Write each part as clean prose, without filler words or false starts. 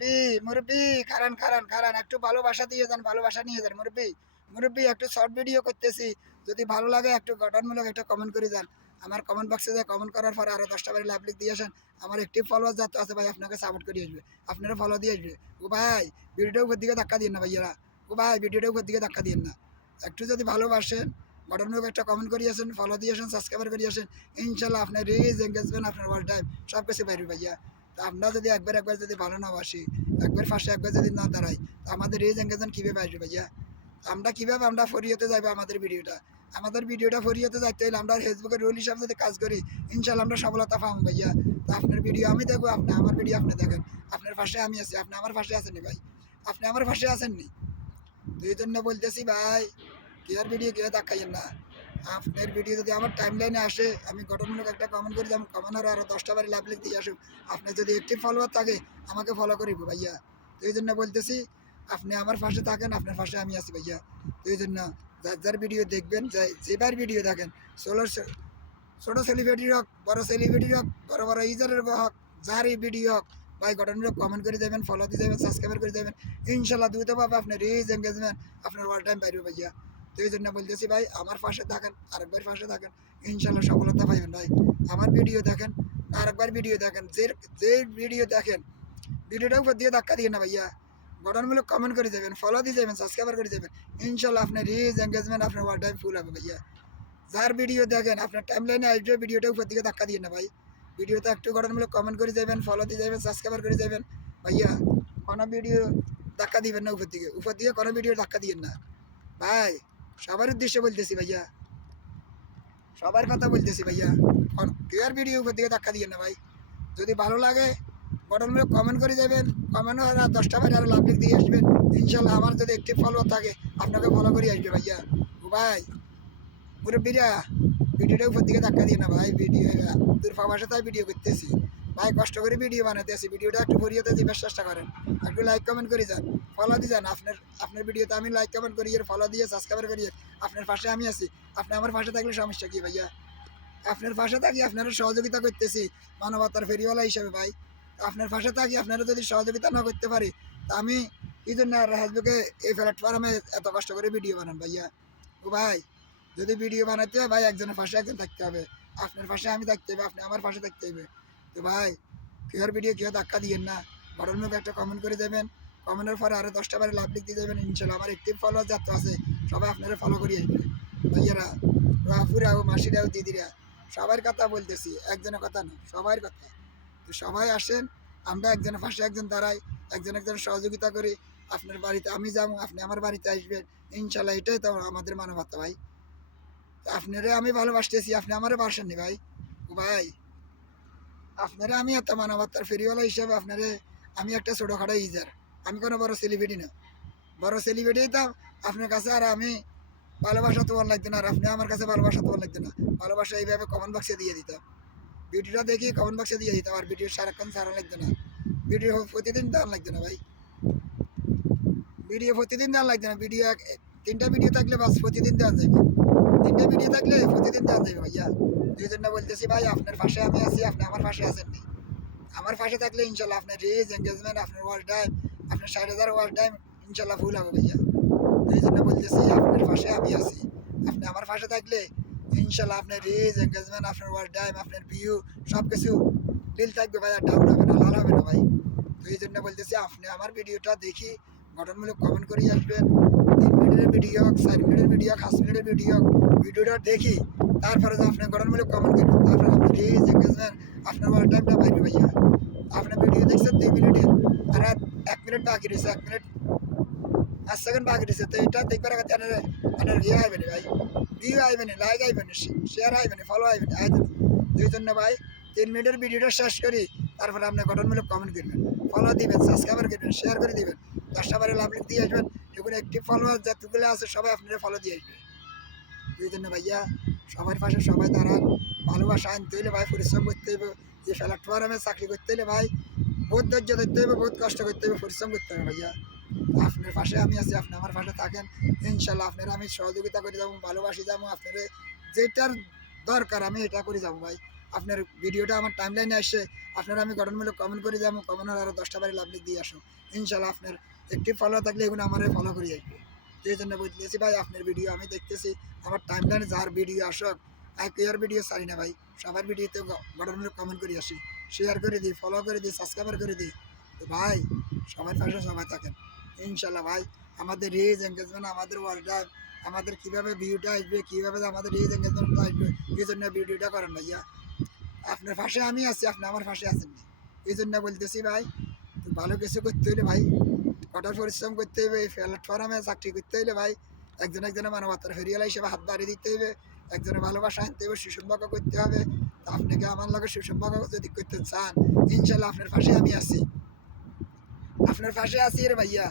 মুরব্বি মুরব্বি খারান খারান খারান একটু ভালোবাসা দিয়ে যান, ভালোবাসা নিয়ে যান মুরব্বি। মুরব্বি একটু শর্ট ভিডিও করতেছি, যদি ভালো লাগে একটু গঠনমূলক একটা কমেন্ট করে যান। আমার কমেন্ট বক্সে যে কমেন্ট করার পরে আরও 10টা বারে লাভ লিখ দিয়ে আসেন। আমার একটি ফলোয়ার যাতে আছে ভাই, আপনাকে সাপোর্ট করে আসবে, আপনারা ফলো দিয়ে আসবে। ও ভাই ভিডিওটা উপর দিকে ধাক্কা দিন না ভাইয়ারা, ও ভাই ভিডিওটা উপর দিকে ধাক্কা দিন না। একটু যদি ভালোবাসেন গঠনমূলক একটা কমেন্ট করে আসেন, ফলো দিয়ে আসেন, সাবস্ক্রাইবার করে আসেন। ইনশাল্লাহ আপনার রিচ এঙ্গেজমেন্ট আপনার ওয়াল টাইম সব কিছু পাইবে ভাইয়া। তো আমরা যদি একবার যদি ভালো না বাসি, একবার ফাঁসে একবার যদি না দাঁড়াই, তো আমাদের রিচ এঙ্গেজমেন্ট কীভাবে আসবে ভাইয়া? আমরা কীভাবে আমরা ফরিয়াতে যাবো আমাদের ভিডিওটা ফরিয়াতে যাইতে হলে আমরা ফেসবুকের রোল হিসাবে যদি কাজ করি, ইনশাল্লাহ আমরা সফলতা পাবো ভাইয়া। তো আপনার ভিডিও আমি দেখবো, আপনি আমার ভিডিও আপনি দেখেন, আপনার পাশে আমি আছি, আপনি আমার পাশে আছেননি ভাই, আপনি আমার পাশে আছেননি। তো এই জন্য বলতেছি ভাই, কেয়ার ভিডিও কেউ দেখাইয়েন না। আপনার ভিডিও যদি আমার টাইম লাইনে আসে, আমি গঠনমূলক একটা কমেন্ট করে যাবো, কমেন্টের আরও 10টা বারে লাভ লিখ দিয়ে আসুক। আপনি যদি একটি ফলোয়ার থাকে আমাকে ফলো করিব ভাইয়া। তো এই জন্য বলতেছি আপনি আমার পাশে থাকেন, আপনার পাশে আমি আছি ভাইয়া। তো এই জন্য যার যার ভিডিও দেখবেন, যেবার ভিডিও দেখেন, ছোটো সেলিব্রিটি হোক, বড় সেলিব্রিটি হোক, বড় বড় ইউজারের হোক, যারই ভিডিও হোক ভাই, গঠনমূলক কমেন্ট করে দেবেন, ফলো দিয়ে যাবেন, সাবস্ক্রাইব করে দেবেন। ইনশাল্লাহ দ্রুত পাবে আপনার রিচ এঙ্গেজমেন্ট আপনার অল টাইম পাইবে ভাইয়া। তো এই জন্য বলতেছি ভাই, আমার পাশে থাকেন, আরেকবার পাশে থাকেন, ইনশাল্লাহ সফলতা পাইবেন ভাই। আমার ভিডিও দেখেন, আরেকবার ভিডিও দেখেন, যে ভিডিও দেখেন ভিডিওটার উপর দিয়ে ধাক্কা দিয়ে না ভাইয়া। গঠনমূলক কমেন্ট করে দেবেন, ফলো দিয়ে যাবেন, সাবস্ক্রাইবার করে দেবেন। ইনশাল্লাহ আপনার রিচ এঙ্গেজমেন্ট আপনার অল টাইম ফুল হবে ভাইয়া। যার ভিডিও দেখেন আপনার টাইম লাইনে আসবে, ভিডিওটা উপর দিকে ধাক্কা দিয়ে না ভাই। ভিডিওতে একটু গঠনমূলক কমেন্ট করে যাবেন, ফলো দিয়ে যাবেন, সাবস্ক্রাইবার করে যাবেন ভাইয়া। কোনো ভিডিও ধাক্কা দিবেন না উপর দিকে কোনো ভিডিও ধাক্কা দিবেন না ভাই। সবার উদ্দেশ্যে বলতেছি ভাইয়া, সবার কথা বলতেছি ভাইয়া। কেয়ার ভিডিও উপর দিকে ধাক্কা দিবেন না ভাই। যদি ভালো লাগে গঠনমূলক কমেন্ট করে যাবেন, কমেন্ট আর 10টা বারে আরও লাভ লিখ দিয়ে আসবেন। ইনশাল্লাহ আমার যদি একটি ফলোয়ার থাকে আপনাকে ফলো করে আসবে ভাইয়া। ও ভাই মুরব্বীরা, ভিডিওটা উপর দিকে ধাক্কা দিয়ে না ভাই। ভিডিও তোর বাবার সাথে ভিডিও করতেছি ভাই, কষ্ট করে ভিডিও বানাতেছি, ভিডিওটা একটু ভরিয়েতে দিবার চেষ্টা করেন, একটু লাইক কমেন্ট করে যান, ফলো দিয়ে যান। আপনার ভিডিওতে আমি লাইক কমেন্ট করি, এর ফলো দিয়ে সাবস্ক্রাইব করি, আপনার পাশে আমি আছি। আপনি আমার পাশে থাকলে সমস্যা কি ভাইয়া? আপনার পাশে থাকি, আপনারা সহযোগিতা করতেছি মানবতার ফেরিওয়ালা হিসাবে ভাই। আপনার পাশে থাকি, আপনারা যদি সহযোগিতা না করতে পারি, তা আমি এই জন্য আর ফেসবুকে এই প্ল্যাটফর্মে এত কষ্ট করে ভিডিও বানান ভাইয়া। ও ভাই যদি ভিডিও বানাতে হয় ভাই, একজনের পাশে একজন থাকতে হবে, আপনার পাশে আমি থাকতে হবে, আপনি আমার পাশে থাকতে হবে। তো ভাই কেউর ভিডিও কেউ ধাক্কা দিয়েন না, গঠনমূলক একটা কমেন্ট করে দেবেন, কমেন্টের পরে আরও 10টা বারে লাভ লিখ দিয়ে দেবেন। ইনশাল্লাহ আমার একটি ফলোয়ার যাত্রা আছে, সবাই আপনারা ফলো করে আসবে ভাইয়ারা, বাপুরা ও মাসিরা ও দিদিরা। সবার কথা বলতেছি, একজনের কথা না, সবার কথা। তো সবাই আসেন, আমরা একজনের পাশে একজন দাঁড়াই, একজনের সহযোগিতা করি। আপনার বাড়িতে আমি যাবো, আপনি আমার বাড়িতে আসবেন, ইনশাল্লাহ এটাই তো আমাদের মানবতা ভাই। আপনারে আমি ভালোবাসতেছি, আপনি আমারে বাসেননি ভাই। ও ভাই আপনারে আমি এত মানবতার ফেরিওয়ালা হিসেবে আপনারে আমি একটা ছোটোখাটো ইউজার, আমি কোনো বড় সেলিব্রিটি না। বড় সেলিব্রিটি তো আপনার কাছে, আর আমি ভালোবাসা তোমার লাগতো না, আর আপনি আমার কাছে ভালোবাসা তোমার লাগতো না। ভালোবাসা এইভাবে কমেন্ট বক্সে দিয়ে দিতাম, ভিডিওটা দেখি কমেন্ট বক্সে দিয়ে দিতাম, আর ভিডিও সারাক্ষণ সারা লাগতো না, ভিডিও প্রতিদিন দাম লাগতো না ভাই, ভিডিও প্রতিদিন দেওয়া লাগতো না। ভিডিও 3টা ভিডিও থাকলে বাস প্রতিদিন দেওয়া যাবে, 3টে ভিডিও থাকলে প্রতিদিন দেওয়া যাবে ভাইয়া। এই জন্য বলতেছি ভাই, আপনার পাশে আমি আছি, আপনি আমার পাশে আছেননি। আমার পাশে থাকলে ইনশাল্লাহ আপনার রিচ এঙ্গেজমেন্ট আপনার ওয়াল টাইম, আপনার 60,000 ওয়াল টাইম ইনশাল্লাহ ফুল হবে ভাইয়া। এই জন্য বলতেছি আপনার পাশে আমি আছি, আপনি আমার পাশে থাকলে ইনশাল্লাহ আপনার রিচ এঙ্গেজমেন্ট আপনার ওয়াল টাইম আপনার ভিউ সব কিছু ডিল থাকবে ভাই, আর ডাউন হবে না, লাল হবে না ভাই। তো এই জন্য বলতেছি আপনি আমার ভিডিওটা দেখি গঠনমূলক কমেন্ট করে আসবেন। 3 মিনিটের ভিডিও হোক, 4 মিনিটের ভিডিও হোক, 5 মিনিটের ভিডিও হোক, ভিডিওটা দেখি তারপরে যে আপনি গঠনমূলক কমেন্ট করবেন, তারপরে আপনার রিচ এঙ্গেজমেন্ট আপনার ওয়াল টাইমটা পাইবে ভাইয়া। আপনার ভিডিও দেখছেন 2 মিনিটের, আর 1 মিনিট বাকি রয়েছে, 1 মিনিট 5 সেকেন্ড বাকি রয়েছে। তো এটা দেখবার আগে আপনার ইয়ে আইবে না ভাই, ভিউ আইবে না, লাইক আইবে না, শেয়ার আইবে না, ফলো আইবে না, আইবে না। এই জন্য ভাই 3 মিনিটের ভিডিওটা শেষ করি, তারপরে আপনি গঠনমূলক কমেন্ট করবেন, ফলো দিবেন, সাবস্ক্রাইবার করবেন, শেয়ার করে দিবেন, 10টা বারে লাভ লিখ দিয়ে আসবেন। এগুলো একটিভ ফলোয়ার যতগুলো আছে সবাই আপনারা ফলো দিয়ে আসবে। এই জন্য ভাইয়া সবার পাশে সবাই দাঁড়ান, ভালোবাসা আনতে হইলে ভাই পরিশ্রম করতে হইবে। যে প্ল্যাটফর্মে চাকরি করতে হলে ভাই বহুত ধৈর্য ধরতে হবে, বহুত কষ্ট করতে হবে, পরিশ্রম করতে হবে ভাইয়া। আপনার পাশে আমি আছি, আপনি আমার পাশে থাকেন, ইনশাল্লাহ আপনারা আমি সহযোগিতা করে যাবো, ভালোবাসি যাবো, আপনারা যেটার দরকার আমি এটা করে যাবো ভাই। আপনার ভিডিওটা আমার টাইম লাইনে আসছে, আপনারা আমি গঠনমূলক কমেন্ট করে যাবো, কমেন্ট আরও 10টা বারে লাভ লিখ দিয়ে আসো। ইনশাল্লাহ আপনার একটি ফলো থাকলে এগুলো আমার ফলো করে আসবে। এই জন্য বলতেছি ভাই আপনার ভিডিও আমি দেখতেছি, আমার টাইম লাইনে যার ভিডিও আসক আমি কেয়ার ভিডিও চাই না ভাই, সবার ভিডিওতে গঠনমূলক কমেন্ট করে আসি, শেয়ার করে দিই, ফলো করে দিই, সাবস্ক্রাইবার করে দিই। তো ভাই সবার পাশে সবাই থাকেন ইনশাল্লাহ ভাই। আমাদের রিচ এঙ্গেজমেন্ট, আমাদের ওয়ার্ল্ড, আমাদের কীভাবে ভিউটা আসবে, কীভাবে আমাদের রিচ এঙ্গেজমেন্টটা আসবে, এই জন্য ভিডিওটা করেন ভাইয়া। আপনার পাশে আমি আছি, আপনি আমার পাশে আছেন না, এই জন্য বলতেছি ভাই। তো ভালো কিছু করতে হলে ভাই কঠোর পরিশ্রম করতে হবে, এই প্ল্যাটফর্মে চাকরি করতে হলে ভাই একজনের মানবতার ফেরিয়ালা হিসেবে হাত বাড়িয়ে দিতে হবে, একজনের ভালোবাসা আনতে হবে, সুসম্পর্ক করতে হবে। তো আপনাকে আমার লগে সুসম্পর্ক যদি করতে চান ইনশাল্লাহ আপনার পাশে আমি আছি, আপনার পাশে আছি রে ভাইয়া।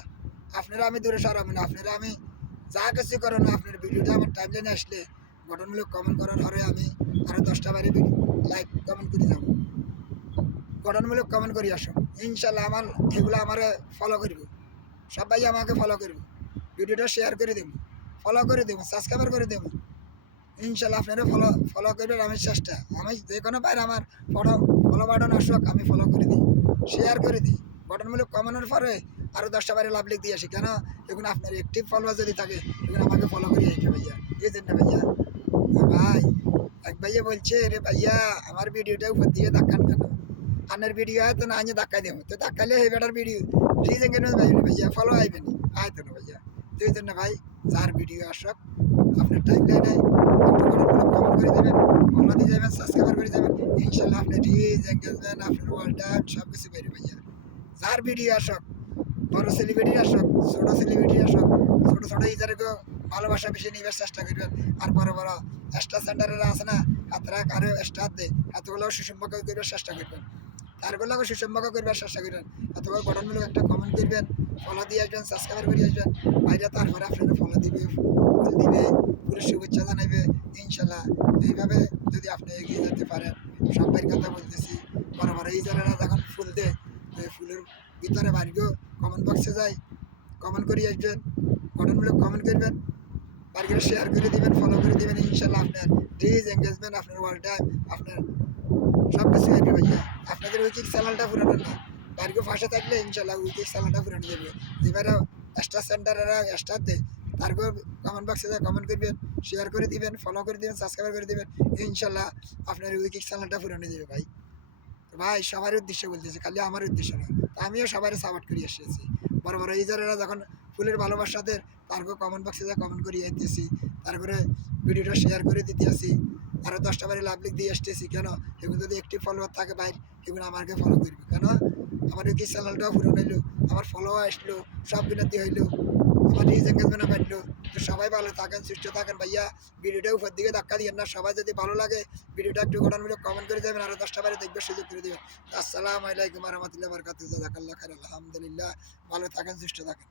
আপনারা আমি দূরে সরাবো না, আপনারা আমি যা কিছু করো না, আপনার ভিডিওটা আমার টাইম লাইনে আসলে গঠনমূলক কমেন্ট করার পরে আমি আরও 10টা বারে লাইক কমেন্ট করে যাবো, গঠনমূলক কমেন্ট করি আসো ইনশাল্লাহ। আমার এগুলো আমার ফলো করবো, সবাই আমাকে ফলো করবো, ভিডিওটা শেয়ার করে দেবো, ফলো করে দেবো, সাবস্ক্রাইবার করে দেবো ইনশাল্লাহ। আপনারা ফলো করবেন, আমি চেষ্টা, আমি যে কোনো বাইরে আমার ফলো বাটন আসুক আমি ফলো করে দিই, শেয়ার করে দিই, গঠনমূলক কমেন্টের পরে আরও 10টা বারে লাভ লিখ দিয়ে আসি। কেন এখন আপনার অ্যাক্টিভ ফলোয়ার যদি থাকে এখন আমাকে ফলো করে আসবে ভাইয়া, এই জন্য ভাইয়া। ভাই এক ভাইয়া বলছে রে ভাইয়া আমার ভিডিওটা উপর দিয়ে দেখান কেন, আপনার ভিডিও হয়তো না আনিয়ে ধাক্কা দেবো, তো ধাক্কালে এই বেটার ভিডিও রিচ এঙ্গেজমেন্ট পাইবেন ভাইয়া, ফলো আইবেন আয়তো না ভাইয়া। তো এই জন্য ভাই যার ভিডিও আসক আপনার টাইম লাইনে কমেন্ট করে দেবেন, ফলো দিয়ে যাবেন, সাবস্ক্রাইবার করে যাবেন ইনশাল্লাহ। আপনার রিচ এঙ্গেজমেন্ট আপনার ওয়ার্ল্ড সব কিছু বেরো ভাইয়া। যার ভিডিও আসক, বড় সেলিব্রিটি আসক, ছোট সেলিব্রিটি আসক, ছোট ছোট ইজারকেও ভালোবাসা বেশি নিবার চেষ্টা করবেন। আর বড় বড় স্টার সেন্টারেরা আছে না, হাতরা কারো স্টার দেয়, এতগুলো সুসম্পর্ক করবার চেষ্টা করবেন, তারগুলোকে সুসম্পর্ক করবার চেষ্টা করবেন। অথবা গঠনমূলক একটা কমেন্ট করবেন, ফলো দিয়ে আসবেন, সাবস্ক্রাইবার করে আসবেন বাইরে, তারপরে আপনারা ফলো দিবে, ফুল দিবে, পুরো শুভেচ্ছা জানাইবে ইনশাল্লাহ। এইভাবে যদি আপনি এগিয়ে যেতে পারেন, সবাই কথা বলতেছি, বড় বড় ইজারেরা যখন ফুল দেয় ফুলের ভিতরে বাড়িও কমেন্ট বক্সে যায়, কমেন্ট করে আসবেন, গঠনমূলক কমেন্ট করবেন, বাড়িকে শেয়ার করে দিবেন, ফলো করে দিবেন ইনশাল্লাহ। আপনার রিচ এঙ্গেজমেন্ট আপনার ওয়ার্ল্ড টাইম আপনার সব কিছু আসবে ভাইয়া। আপনাদের উইকিক চ্যানেলটা পুরানো না, বাড়িকে ফাঁসে থাকলে ইনশাল্লাহ উইকিক চ্যানেলটা পুরানো যাবে। যেবারে স্টার সেন্টারেরা স্টার দেয় তারপর কমেন্ট বক্সে যায় কমেন্ট করবেন, শেয়ার করে দিবেন, ফলো করে দিবেন, সাবস্ক্রাইব করে দিবেন ইনশাল্লাহ। আপনার উইকিক চ্যানেলটা পুরানো যাবে ভাই। তো ভাই সবার উদ্দেশ্যে বলতেছি, খালি আমার উদ্দেশ্য না, তো আমিও সবাই সাপোর্ট করে এসেছি। বড় বড় ইজারেরা যখন ফুলের ভালোবাসাদের তারপর কমেন্ট বক্সে যা কমেন্ট করে দিতেছি, তারপরে ভিডিওটা শেয়ার করে দিতে আসি, আরও 10টা বারে লাভ লিখ দিয়ে আসতেছি। কেন এগুলো যদি একটি ফলোয়ার থাকে ভাই এগুলো আমাকে ফলো করবে, কেন আমার কি চ্যানেলটাও পুরো হইলো, আমার ফলো আসলো, সব বিনতি হইলো, আমার রিচ এঙ্গেজমেন্টও বাড়লো। তো সবাই ভালো থাকেন, সুস্থ থাকেন ভাইয়া। ভিডিওটা উপর দিকে ধাক্কা দিয়েন না, সবাই যদি ভালো লাগে ভিডিওটা একটু গঠনমূলক কমেন্ট করে দেবেন, আরও 10টা বারে দেখবে সুযোগ করে দেবেন। আসসালামু আলাইকুম রহমতুল্লাহ বরকাতুহ, জাযাকাল্লাহ খাইর, আলহামদুলিল্লাহ। ভালো থাকেন, সুস্থ থাকেন।